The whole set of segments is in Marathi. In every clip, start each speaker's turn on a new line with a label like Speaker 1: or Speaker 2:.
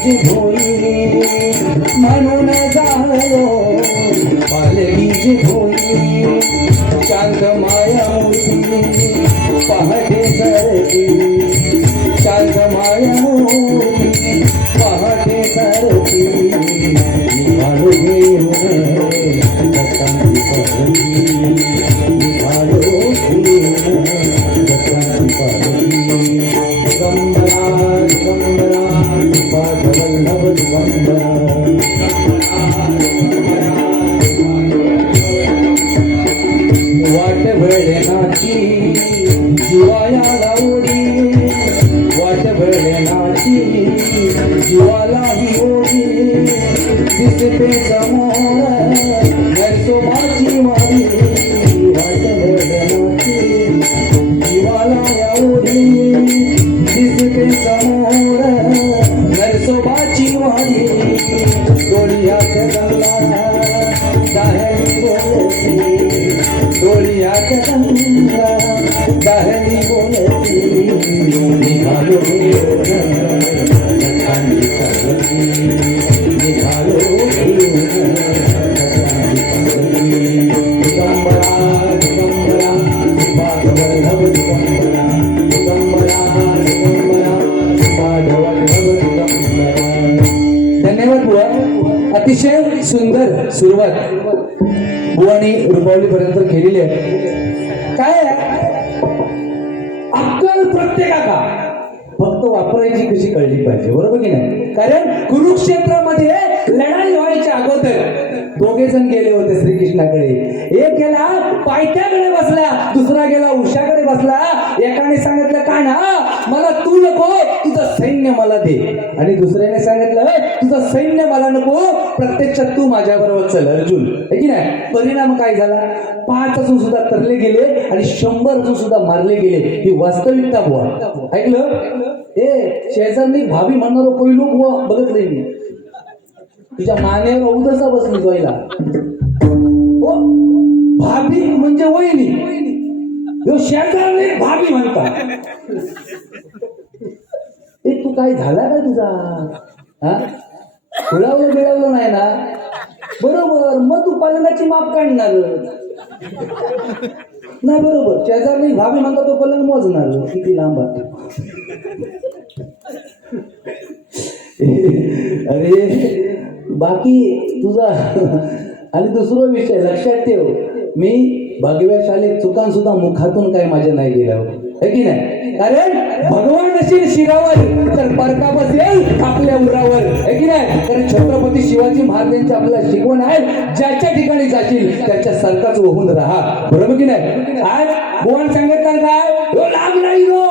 Speaker 1: पालखीची भोई म्हणून झालो पालखीची भोई शांत माया पहाटे सरती शांत माया पहाटे सरती घेऊन जीवाया ओढी वाट भरले नाती जीवाला ही ओढी. दिसते समोर नरसोबा अतिशय सुंदर सुरुवात बुवानी रुपावली पर्यंत केलेली आहे. काय आहे? अक्कल प्रत्येकाला फक्त वापरायची कशी कळली पाहिजे? बरोबर की नाही? कारण कुरुक्षेत्रामध्ये लढाई व्हायच्या अगोदर दोघे जण गेले होते श्रीकृष्णाकडे. एक गेला पायथ्याकडे बसला दुसरा गेला उषाकडे बसला. एकाने सांगितलं का ना मला तू नको तुझं सैन्य मला दे. आणि दुसऱ्याने सांगितलं तुझं सैन्य मला नको प्रत्यक्षात तू माझ्या बरोबर चल अर्जुन. है की नाही? परिणाम काय झाला? पाच असून सुद्धा तरले गेले आणि शंभर असून सुद्धा मारले गेले. ही वास्तविकता बुवा. ऐकलं? ए शेजारनी भाभी म्हणणार पहिलू लोक बुवा मी. तुझ्या मानेवर उदसा बसली जोईला. ओ भाभी म्हणजे वहिनी. ह्यो शेजारने भाभी म्हणता. ए तू काय झाला का तुझा? हा? खुळावलं बिळावलं नाही ना? बरोबर मग तू पालनाची माप काढणार नाही बरोबर. शेजारी भाभी म्हणतात तो पलंग मोजणार किती लांब आहे. अरे बाकी तुझा आणि दुसरा विषय लक्षात ठेव. मी भगव्या शाळेत चुकान सुद्धा मुखातून काय माझ्या नाही गेल्या है की नाही? कारण भगवान नसेल शिरावर तर परका बसेल आपल्या उरावर. है की नाही? कारण छत्रपती शिवाजी महाराजांची आपल्याला शिकवण आहे. ज्याच्या ठिकाणी जाशील त्याच्या सारखाच होऊन राहा. बरोबर की नाही? आज भगवान सांगत काय लाभ लांब नाही रो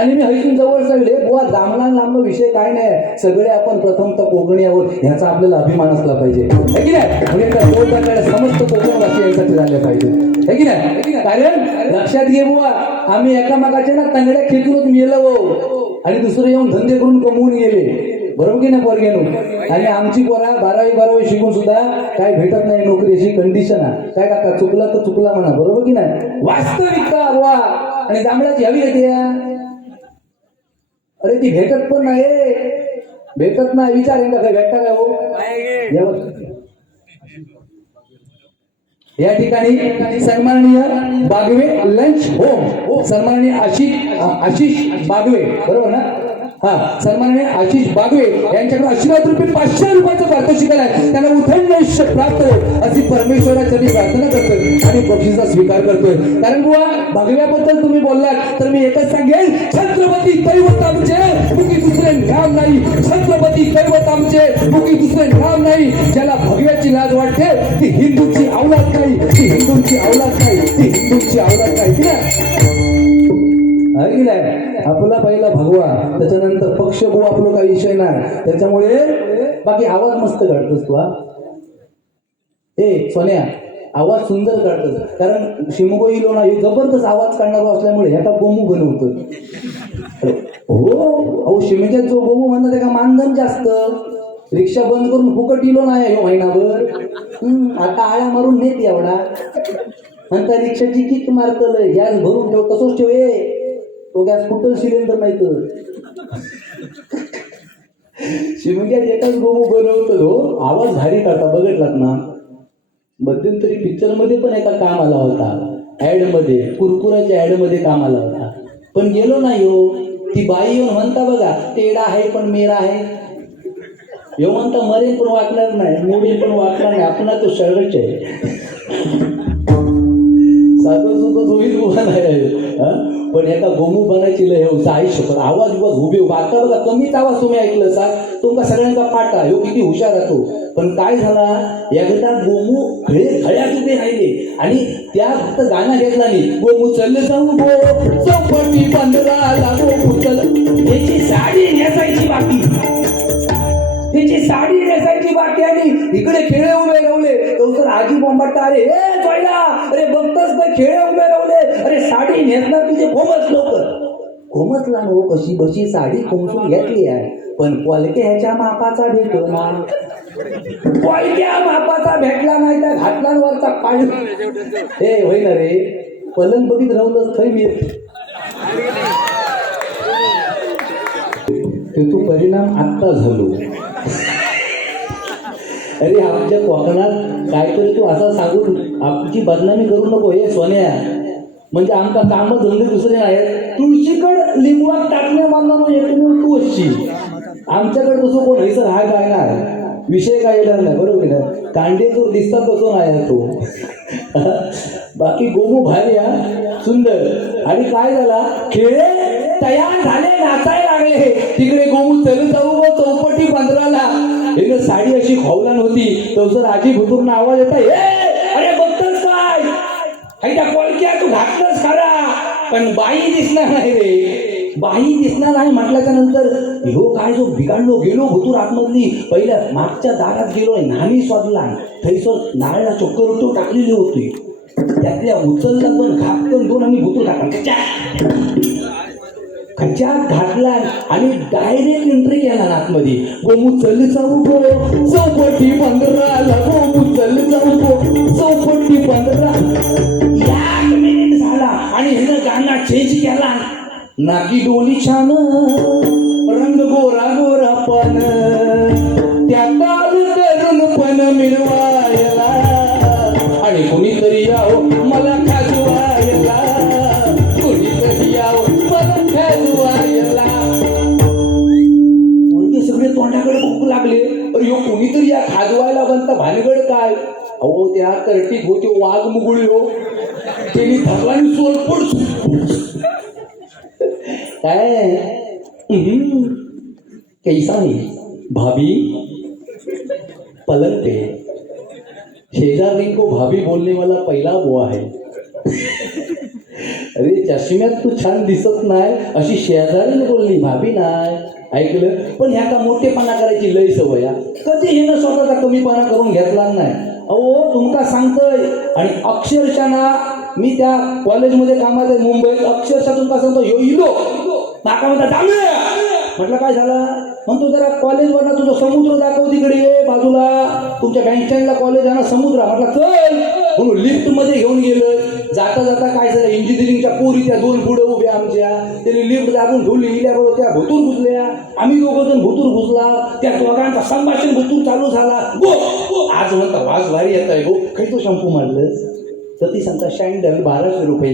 Speaker 1: आणि मी हैसून जवळ सांगले बुवा लांबला लांब विषय काय नाही. सगळे आपण प्रथमतः कोकणी आहोत ह्याचा आपल्याला अभिमान असला पाहिजे. है की नाही? म्हणजे त्या समस्त कोकणवासी यांसाठी झाले पाहिजे. है की नाही? कारण लक्षात घे बुवा आम्ही एकामेकाच्या ना तंगड्या खेचूनच मेलो हो आणि दुसरे येऊन धंदे करून कमवून गेले. बरोबर की नाही पोरगेनो? आणि आमची पोरा बारावी बारावी शिकून सुद्धा काय भेटत नाही नोकरी अशी कंडिशन आहे काय काका चुकला तर चुकला म्हणा. बरोबर की नाही? वास्तविकता वा आणि जांभळाची हवी येते अरे ती भेटत पण नाही भेटत नाही विचार का काय? भेटता काय हो? या ठिकाणी सन्माननीय बागवे लंच होम. सन्माननीय आशिष आशिष बागवे. बरोबर ना? हा सन्माननीय आशिष बागवे यांच्याकडे आशीर्वाद रुपये पाचशे रुपयाचं पारितोषिक आहे. त्यांना उथंड आयुष्य प्राप्त होईल अशी परमेश्वराच्या मी प्रार्थना करतोय आणि बक्षिसा स्वीकार करतोय. कारण बुवा भगव्याबद्दल तुम्ही बोललात तर मी एकच सांगेन छत्रपती दैवत आमचे मुकी दुसरे नाम नाही. छत्रपती दैवत आमचे मुकी दुसरे नाम नाही. ज्याला भगव्याची लाज वाटते ती हिंदूंची औलाद नाही. ती हिंदूंची औलाद नाही. ती हिंदूंची औलाद नाही. की आहे आपला पहिला भगवा त्याच्यानंतर पक्ष गो आपलं काही विषय नाही. त्याच्यामुळे बाकी आवाज मस्त काढतोस तू हा. ए सोन्या आवाज सुंदर काढतोस. कारण शिमगो इलो हे जबरदस्त आवाज काढणारा असल्यामुळे ह्याचा गोमू बनवतो हो अहो शिमेच्यात जो गोमू म्हणतात त्याला मानधन जास्त. रिक्षा बंद करून फुकट इलो नाही हो महिनाभर. हम्म, आता आळ्या मारून नेत एवढा. आणि त्या रिक्षाची किक मारतलंय गॅस भरून ठेव कसोच ठेव तो गॅस कुठं सिलेंडर नाही तर शिमग्यात एकाच गोमू बनवतो तो हो. आवाज भारी करता बघितलात ना? मध्यंतरी पिक्चरमध्ये पण एका काम आला होता. ऍडमध्ये कुरकुराच्या ऍडमध्ये काम आला होता. पण गेलो नाही हो. ती बाई येऊन म्हणता बघा तेडा आहे पण मेरा आहे. येऊ म्हणता मरेन पण वाकणार नाही मोडीन पण वाकणार नाही आपण तो शर्टच आहे. साधं सुखच होईल उभा नाही पण एका गोमू बनायची लय हौस आयुष्य पण आवाज बघ उभे उभा. आता बघा कमीच आवाज तुम्ही ऐकलं सा तुमका सगळ्यांचा पाटा ह्यो किती हुशार राहतो पण काय झाला एकदा गोमू खळे खळ्यात उभे राहिले. आणि त्या फक्त गाणं घेतला नाही गोमू चल जाऊ गो चौपटी पंधरा गोमू चल त्याची साडी नेसायची बाकी. त्याची साडी नेसायची बाकी आणि इकडे खेळे उभे रावले तो तर बोंबाटा. अरे ए जोयला अरे बघतच काय खेळे उभे रावले अरे साडी नेसणार तुझे खोमच लवकर खोमचला नो कशी बशी साडी खोमसून घेतली आहे. पण पलके ह्याच्या मापाचा भेटतो ना. पलक्या मापाचा भेटला नाही त्या घाटलांवरचा पाणी हे होय ना रे. पलंग बघित राहूनच थै मी ते परिणाम आत्ता झालो. अरे आमच्या कोकणात काहीतरी तू असा सांगून आमची बदनामी करू नको हे सोन्या. म्हणजे आमका काम धंदे दुसरे आहेत. तुळशीकड लिंबवात टाकण्या बांधणार एकमेव तू असशी. आमच्याकडे तसं कोण हैसर हा काय ना विषय काय येणार नाही बरोबर ना कांडे जो दिसता कसो नाही तो? बाकी गोमू भारी हा सुंदर. आणि काय झाला? खेळे तयार झाले नाचाय लागले. तिकडे गोमू तरी जाऊ व चौपटी पंधराला हिनं साडी अशी खवला नव्हती तर आजी भुतूरनं आवाज येता ए अरे बघतच काय आणि त्या कोळक्या तू घातलंच खरा पण बाई दिसणार नाही रे. बाई दिसणार नाही म्हटल्याच्या नंतर ह्यो काय जो बिघाडलो गेलो भुतूर आतमधली पहिल्या मागच्या दारात गेलो नाणी स्वादला थैसर नारळा चोकर तो टाकलेली होती. त्यातल्या उचलला पण घातकन दोन आणि भुतूर टाकला. खच्यात घातला आणि डायरेक्ट एंट्री केला ना आतमध्ये. गोमू चल चौको गो चौपटी पंधराला गोमू चल चौको गो चौपटी पंधरा एक मिनिट झाला आणि हिनं गाणं चेंज केला. नागी डोली छान. रंग गोरा गोरा पण. त्या होते वाघ मुगुळी हो. त्यांनी थकला आणि सोलपड काय? कैसा नाही भाभी? पलट पे शेजारी को भाभी बोलने वाला पहिला बुवा है. अरे चष्म्यात तू छान दिसत नाही. अशी शेजारीने बोलली भाभी नाही. ऐकलं. पण ह्या का मोठेपणा करायची लय सवय कधी हे न स्वतःचा कमीपणा करून घेतला नाही. अहो तुमका सांगतोय. आणि अक्षरशः ना मी त्या कॉलेजमध्ये कामात आहे मुंबईत अक्षरशः तुमका सांगतो यो इलो. नाका म्हणता जाऊया म्हटलं काय झालं? म्हणतो जरा कॉलेजवर तुझा समुद्र दाखव तिकडे ये बाजूला. तुमच्या बँकस्टँडला कॉलेज आहे ना समुद्र. म्हटलं चल. म्हणून लिफ्टमध्ये घेऊन गेलं. जाता जाता काय झालं? इंजिनिअरिंगच्या पोरी त्या दोन पुढं उभ्या आमच्या. त्यांनी लिफ्ट दाबून ठेवली. गेल्याबरोबर त्या भुतूर घुसल्या. आम्ही दोघं जण भुतूर घुसला. त्या दोघांचा संभाषण भुतूर चालू झाला. गो गो. आज म्हणता वाज भारी येत आहे गो. काही तो शॅम्पू मारलं तर ती सांगता शँडल बाराशे रुपये.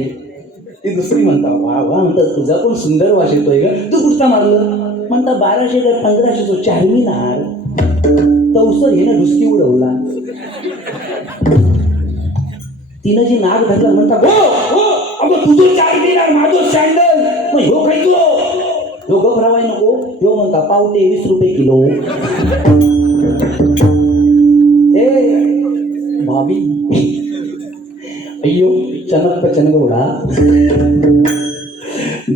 Speaker 1: ती दुसरी म्हणता वा वा. म्हणतात तुझा पण सुंदर वास येतोय ग. तू कुठचा मारलं? म्हणता बाराशे काय पंधराशे तो चारमिनार. तवसर हे ना डुसकी उडवला. तिनं जी नाग धरला म्हणता गो हो, हो अगं तुझं चारमिनार माझं सँडल मग ह्यो खायचो ह्यो घबरावाय नको. ह्यो म्हणता पाव तेवीस रुपये किलो. ए भाभी अय्यो चनक चनगवडा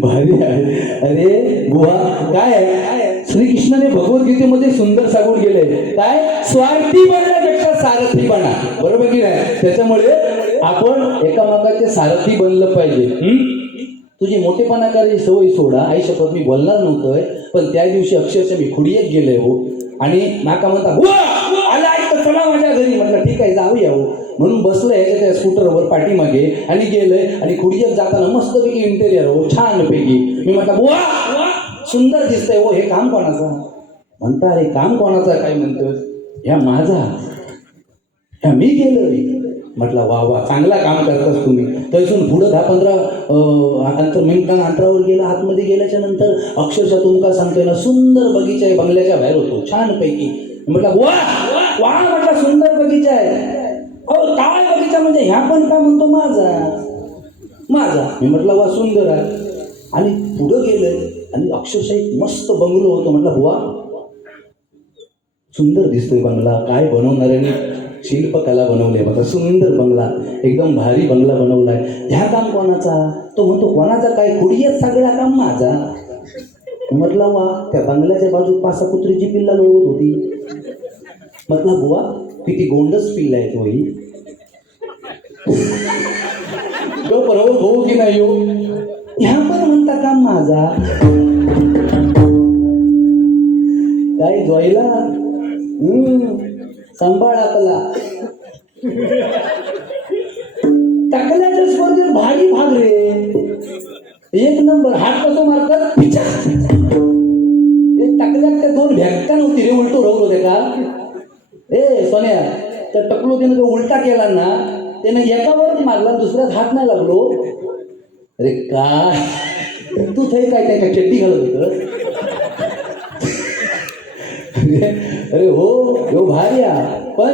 Speaker 1: भारी आहे. अरे बुवा काय श्रीकृष्णाने भगवद्गीतेमध्ये सुंदर सांगून गेले. काय? स्वार्थी बनण्यापेक्षा सारथी बना बरोबर की नाही? त्याच्यामुळे आपण एकामेकाचे सारथी बनलं पाहिजे? तुझी मोठेपणा करायची सवय सोडा. आई शपथ मी बोलणार नव्हतोय पण त्या दिवशी अक्षरशः मी खुडीयत गेले हो. आणि नाका म्हणता "बुवा, आला चला माझ्या घरी. म्हटलं ठीक आहे जाऊया हो. म्हणून बसलं ह्याच्या त्या स्कूटरवर पाठीमागे आणि गेलंय. आणि खुडीयत जाताना मस्तपैकी इंटेरियर हो छान पैकी मी म्हटलं बुवा सुंदर दिसतंय हो हे काम कोणाचं? म्हणता अरे काम कोणाचा काय म्हणतोस ह्या माझा. ह्या मी केलं म्हटलं वा वा चांगला काम करताच तुम्ही. तैसून पुढं दहा पंधरा अं, अंतर मिनिटां अंतरावर गेलं आतमध्ये गेल्याच्यानंतर अक्षरशः तुमका सांगतोय ना सुंदर बगीचा आहे बंगल्याच्या बाहेर होतो छान पैकी म्हटलं वा वा म्हटलं सुंदर बगीचा आहे. अहो काय बगीचा म्हणजे ह्या पण का म्हणतो माझा? माझा. मी म्हटलं वा सुंदर आहे. आणि पुढं गेलं आणि अक्षरशः एक मस्त बंगलो होतो म्हटलं वा सुंदर दिसतोय बंगला काय बनवणाऱ्याने शिल्पकला बनवली बघा सुंदर बंगला एकदम भारी बंगला बनवलाय ह्या काम कोणाचा? तो म्हणतो कोणाचा काय? कुडियत सगळा काम माझा. म्हटला वा त्या बंगल्याच्या बाजू पासा कुत्रीची पिल्ला लोळवत होती. म्हटला बुवा किती गोंडस पिल्ला आहे तो हो ही. तो बरोबर हो की नाही हो? ह्या पण म्हणता काम माझा. काय जोयला हम्म. सांभाळ आपला. टाकल्याच्या स्पर्धेत भारी भाग रे एक नंबर हात कसं मारतात पिचा एक टाकल्यात त्या दोन भ्याक्का नव्हती रे उलटो राहत होते का? ए सोन्या त्या टकलो त्यानं तो उलटा केला ना त्यानं एकावरच मारला दुसऱ्यात हात नाही लागलो. अरे काय? तू थे काय काय काय घालत होतं. अरे हो हो भारी आ पण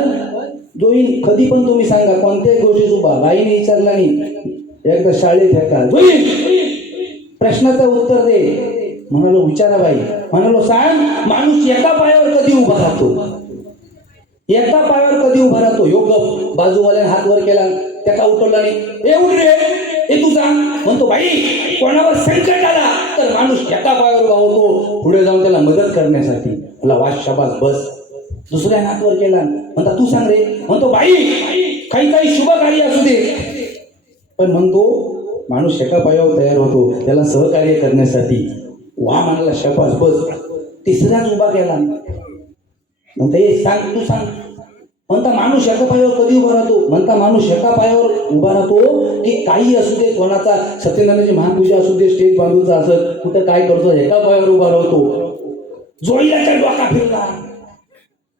Speaker 1: दोही कधी पण तुम्ही सांगा कोणत्याही गोष्टी उभा बाईने विचारला नाही. एकदा शाळेत ह्या प्रश्नाचं उत्तर दे. म्हणालो विचारा बाई. म्हणालो सांग माणूस एका पायावर कधी उभा राहतो? एका पायावर कधी उभा राहतो? योग बाजूवाल्याने हात वर केला त्याचा उठवला नाही. ए उठ रे. हे तू सांग म्हणतो बाई कोणावर संकट आला तर माणूस एका पायावर उभा होतो. पुढे जाऊन त्याला मदत करण्यासाठी. मला वाश शाबास बस. दुसऱ्या नातवर गेला. केला म्हणता तू सांग रे. म्हणतो बाई काही काही शुभ कार्य असू दे. पण म्हणतो माणूस शेकापायावर पायावर तयार होतो त्याला सहकार्य करण्यासाठी. वा म्हणाला शपास बस. तिसऱ्याच उभा केला. म्हणता हे सांग तू सांग. म्हणता माणूस शेकापायावर पायावर कधी उभा राहतो? म्हणता माणूस शेकापायावर पायावर उभा राहतो की काही असू दे कोणाचा सत्यनारायणाची महापूजा असू दे स्टेज बांधूचा असत कुठं काय करतो एका पायावर उभा राहतो. जोईलाच्या डोका फिरला.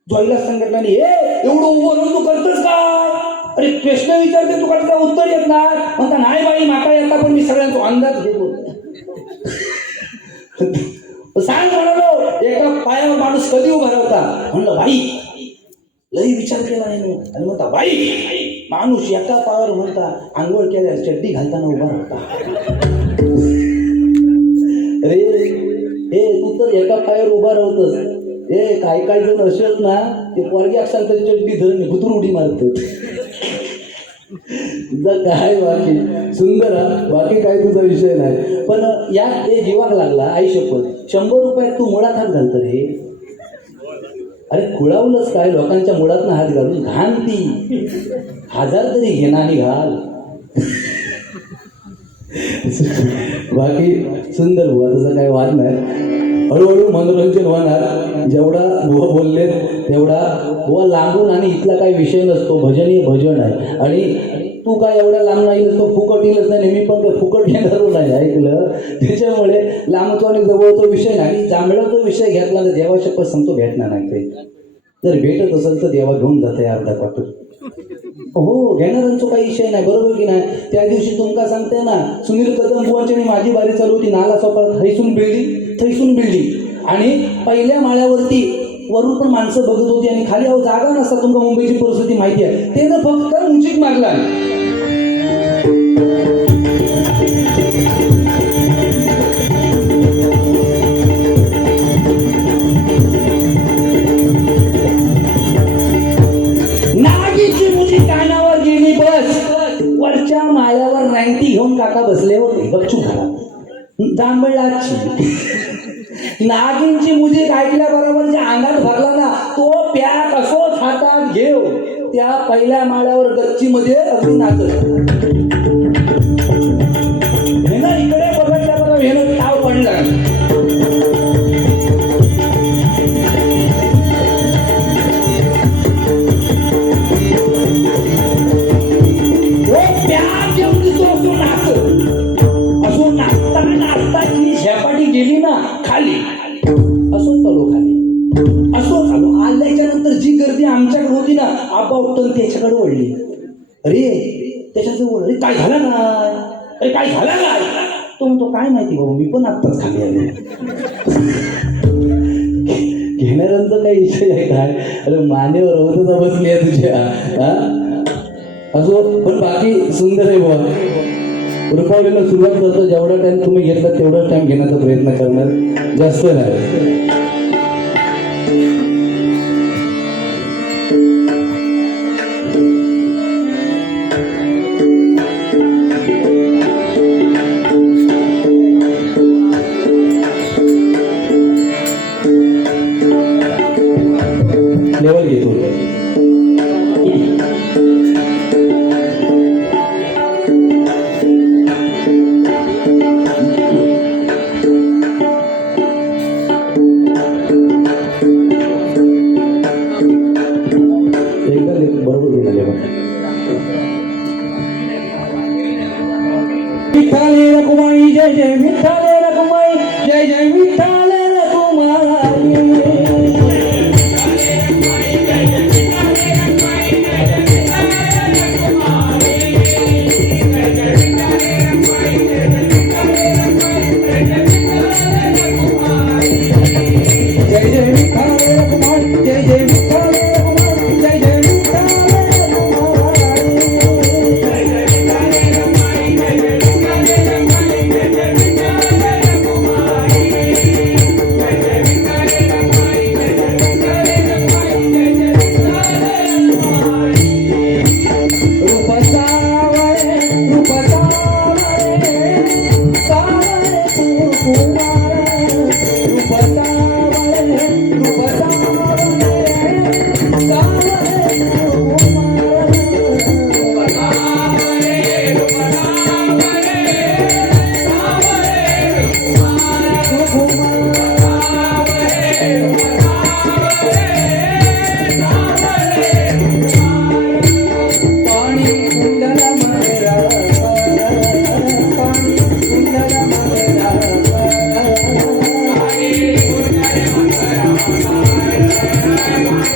Speaker 1: जोईला संघटनाने हे एवढं उभं राहून तू करतोस काय अरे प्रश्न विचारते तू तिला उत्तर येत नाही. म्हणता नाही बाई माका येता पण मी सगळ्यांचा अंदाज घेतो. सांग म्हणालो एका पायावर माणूस कधी उभा राहता? म्हणलं बाई लई विचार केला नाही आणि म्हणता बाई माणूस एका पायावर म्हणता आंघोळ केल्या चड्डी घालताना उभा राहता. अरे हे तू तर एका पायावर उभा राहतस. हे काय काय जण असे आहेत ना ते पोरगी अक्षर तरी चड्डी धरून भुतूर उडी मारतात. काय बाकी? सुंदर बाकी काय तुझा विषय नाही. पण यात ते जीवाक लागला आई शपथ. शंभर रुपयात तू मुळात हात घालत रे. अरे खुळावलंच काय? लोकांच्या मुळात हात घालून घाण ती. हजार तरी घे आणि घाल. बाकी सुंदर बुवा तसा काही वाद नाही हळूहळू मनोरंजन होणार. जेवढा बुवा बोलले तेवढा बुवा लांबून आणि इथला काही विषय नसतो भजन हे भजन आहे. आणि तू काय एवढा लांब नाही नसतो फुकट येईलच नाही मी पण ते फुकट येणार नाही ऐकलं? त्याच्यामुळे लांबचा आणि जवळचा विषय नाही. आणि तो विषय घेतला तर देवा शपथ सांगतो भेटणार नाही काही. जर भेटत असेल तर देवा घेऊन जाते अर्धा क्वार्टर हो घेणाऱ्यांचा काही विषय नाही बरोबर की नाही? त्या दिवशी तुमका सांगते ना सुनील कदम बुवाची आणि माझी बारी चालू होती नाला सोपार थैसून बिल्डिंग थैसून बिल्डिंग आणि पहिल्या माळ्यावरती वरून पण माणसं बघत होती आणि खाली अहो जागा नसतात तुमका मुंबईची परिस्थिती माहिती आहे. त्यानं फक्त उंचीक मागला. घरात नागिनची मुजी ऐकल्याबरोबर जे अंगात भरला ना तो प्या कसो हातात घेव त्या पहिल्या माळ्यावर गच्चीमध्ये अगदी नाचत ना इकडे बघितल्याबरोबर हेनं ताव पडला.
Speaker 2: बाबा उठतो त्याच्याकडे वळली अरे त्याच्याजवळ अरे काय झालं ना? अरे काय झालं ना? तो म्हणतो काय माहिती बाबा मी पण आत्ताच खाली आलो. घेणाऱ्यांचा काही विषय आहे काय? अरे मानेवर होतं बसली आहे तुझ्या. असो पण बाकी सुंदर आहे बुवा. रुपावलीला सुरुवात करतो जेवढा टाइम तुम्ही घेतला तेवढाच टाइम घेण्याचा प्रयत्न करणार. जास्त नाही. ne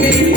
Speaker 2: Thank you.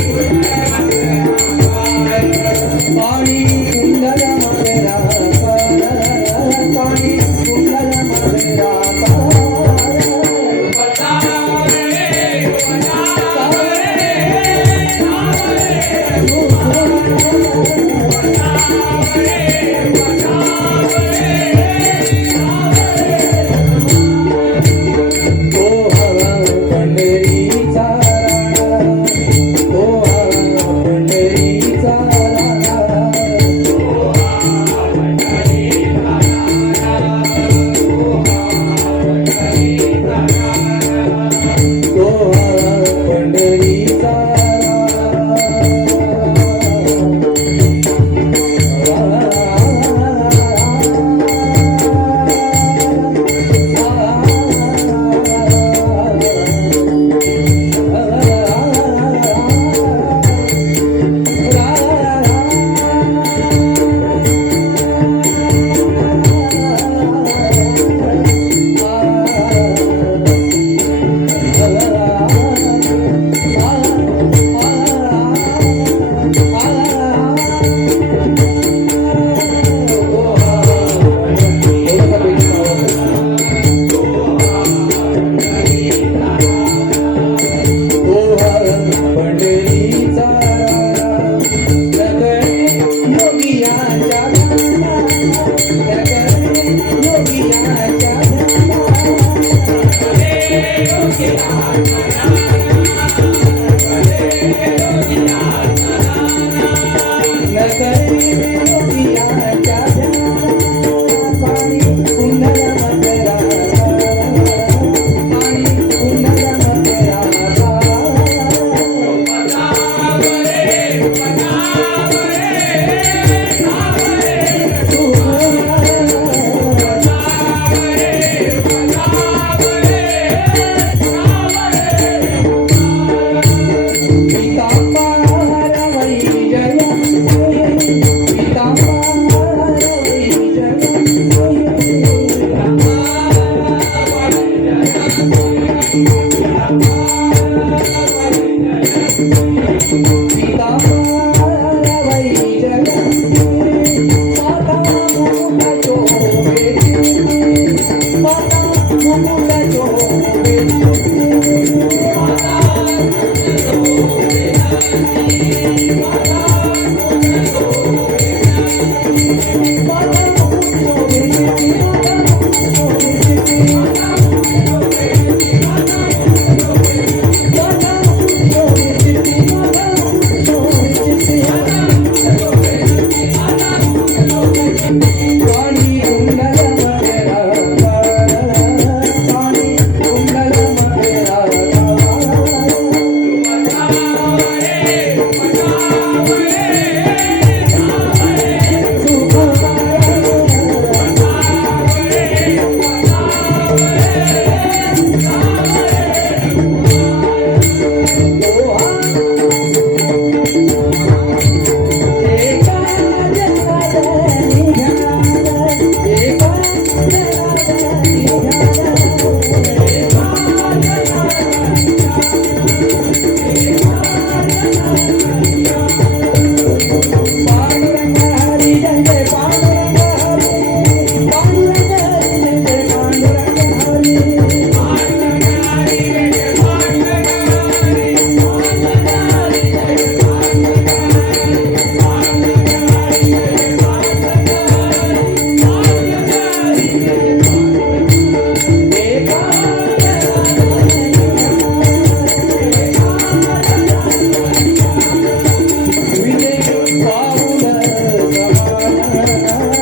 Speaker 2: Thank.